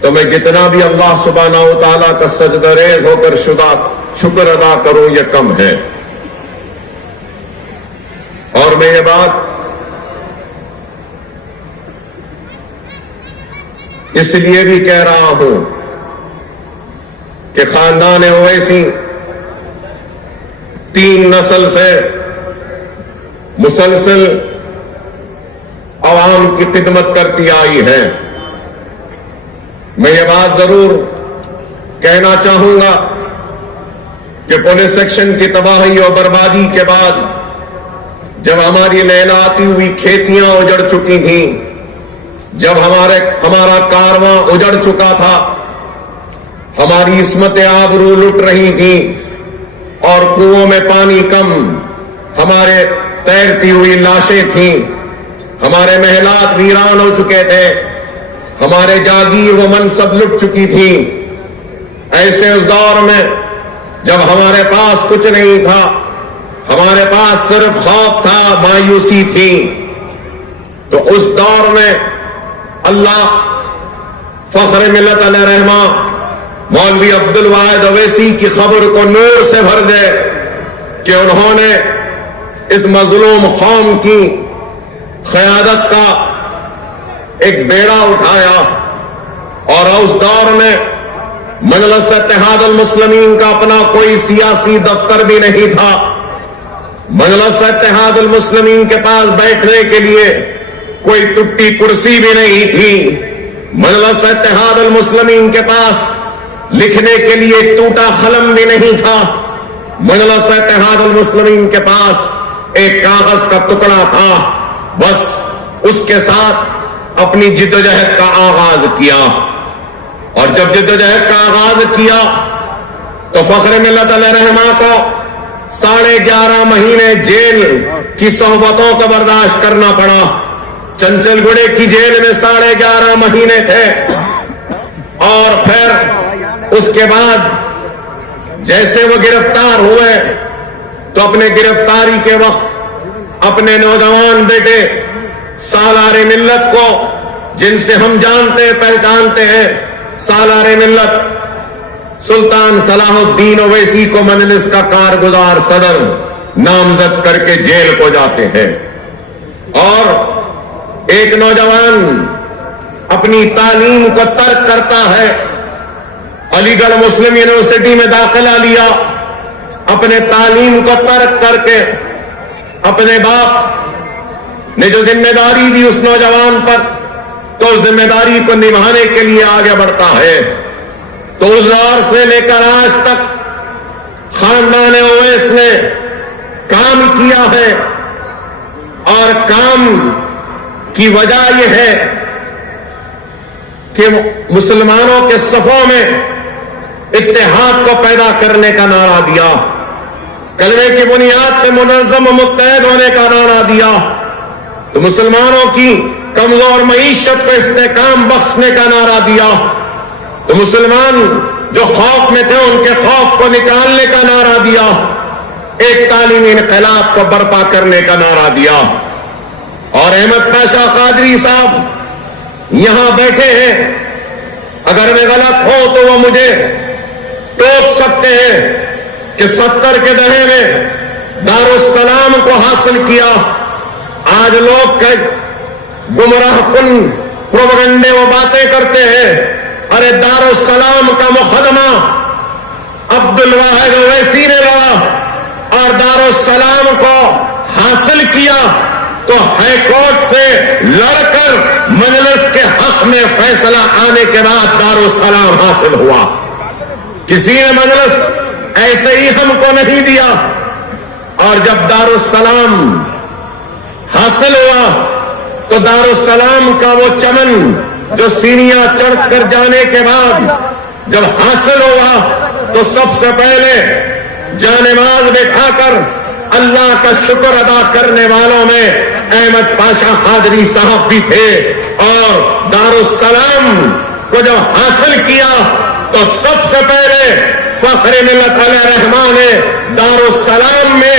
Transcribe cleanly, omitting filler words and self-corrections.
تو میں کتنا بھی اللہ سبحانہ و تعالیٰ کا سجدہ ریز ہو کر شکر ادا کروں یہ کم ہے. اور میں یہ بات اس لیے بھی کہہ رہا ہوں کہ خاندان اویسی 3 نسل سے مسلسل عوام کی خدمت کرتی آئی ہے. میں یہ بات ضرور کہنا چاہوں گا کہ پولیس ایکشن کی تباہی اور بربادی کے بعد جب ہماری لہلاتی ہوئی کھیتیاں اجڑ چکی تھیں، جب ہمارا کارواں اجڑ چکا تھا، ہماری عصمت آبرو لٹ رہی تھی اور کنووں میں پانی کم، ہمارے تیرتی ہوئی لاشیں تھیں، ہمارے محلات ویران ہو چکے تھے، ہمارے جاگیر و منصب لٹ چکی تھی، ایسے اس دور میں جب ہمارے پاس کچھ نہیں تھا، ہمارے پاس صرف خوف تھا، مایوسی تھی، تو اس دور میں اللہ فخر ملت علیہ رحمہ مولوی عبد الواحد اویسی کی خبر کو نور سے بھر دے کہ انہوں نے اس مظلوم قوم کی قیادت کا ایک بیڑا اٹھایا. اور اس دور میں مجلس اتحاد المسلمین کا اپنا کوئی سیاسی دفتر بھی نہیں تھا. مجلس اتحاد المسلمین کے پاس بیٹھنے کے لیے کوئی ٹوٹی کرسی بھی نہیں تھی. مجلس اتحاد المسلمین کے پاس لکھنے کے لیے ٹوٹا قلم بھی نہیں تھا. مجلس اتحاد المسلمین کے پاس ایک کاغذ کا ٹکڑا تھا. بس اس کے ساتھ اپنی جدوجہد کا آغاز کیا. اور جب جدوجہد کا آغاز کیا تو فخر ملت علیہ رحمہ کو 11.5 مہینے جیل کی صحبتوں کو برداشت کرنا پڑا. چنچل گڑے کی جیل میں 11.5 مہینے تھے. اور پھر اس کے بعد جیسے وہ گرفتار ہوئے تو اپنے گرفتاری کے وقت اپنے نوجوان بیٹے سالار ملت کو، جن سے ہم جانتے پہچانتے ہیں، سالار ملت سلطان صلاح الدین اویسی کو مجلس کا کارگزار صدر نامزد کر کے جیل کو جاتے ہیں. اور ایک نوجوان اپنی تعلیم کو ترک کرتا ہے، علی گڑھ مسلم یونیورسٹی میں داخلہ لیا، اپنے تعلیم کو ترک کر کے اپنے باپ نے جو ذمہ داری دی اس نوجوان پر، تو اس ذمہ داری کو نبھانے کے لیے آگے بڑھتا ہے. تو اس دور سے لے کر آج تک خاندان اویس نے کام کیا ہے. اور کام کی وجہ یہ ہے کہ مسلمانوں کے صفوں میں اتحاد کو پیدا کرنے کا نعرہ دیا، کلمے کی بنیاد پہ منظم و متحد ہونے کا نعرہ دیا، تو مسلمانوں کی کمزور معیشت کو استحکام بخشنے کا نعرہ دیا، تو مسلمان جو خوف میں تھے ان کے خوف کو نکالنے کا نعرہ دیا، ایک تعلیمی انقلاب کو برپا کرنے کا نعرہ دیا. اور احمد پاشا قادری صاحب یہاں بیٹھے ہیں، اگر میں غلط ہوں تو وہ مجھے ٹوک سکتے ہیں کہ 70 کے دہے میں دارالسلام کو حاصل کیا. آج لوگ گمراہ کن پروپیگنڈے وہ باتیں کرتے ہیں، ارے دارالسلام کا مقدمہ عبد الواحد اویسی نے لڑا اور دارالسلام کو حاصل کیا، تو ہائی کورٹ سے لڑ کر مجلس کے حق میں فیصلہ آنے کے بعد دارالسلام حاصل ہوا. کسی نے مجلس ایسے ہی ہم کو نہیں دیا. اور جب دارالسلام حاصل ہوا تو دارالسلام کا وہ چمن جو سیڑھیاں چڑھ کر جانے کے بعد جب حاصل ہوا تو سب سے پہلے جانماز بٹھا کر اللہ کا شکر ادا کرنے والوں میں احمد پاشا قادری صاحب بھی تھے. اور دارالسلام کو جب حاصل کیا تو سب سے پہلے فخر ملت علیہ رحمہ نے دارالسلام میں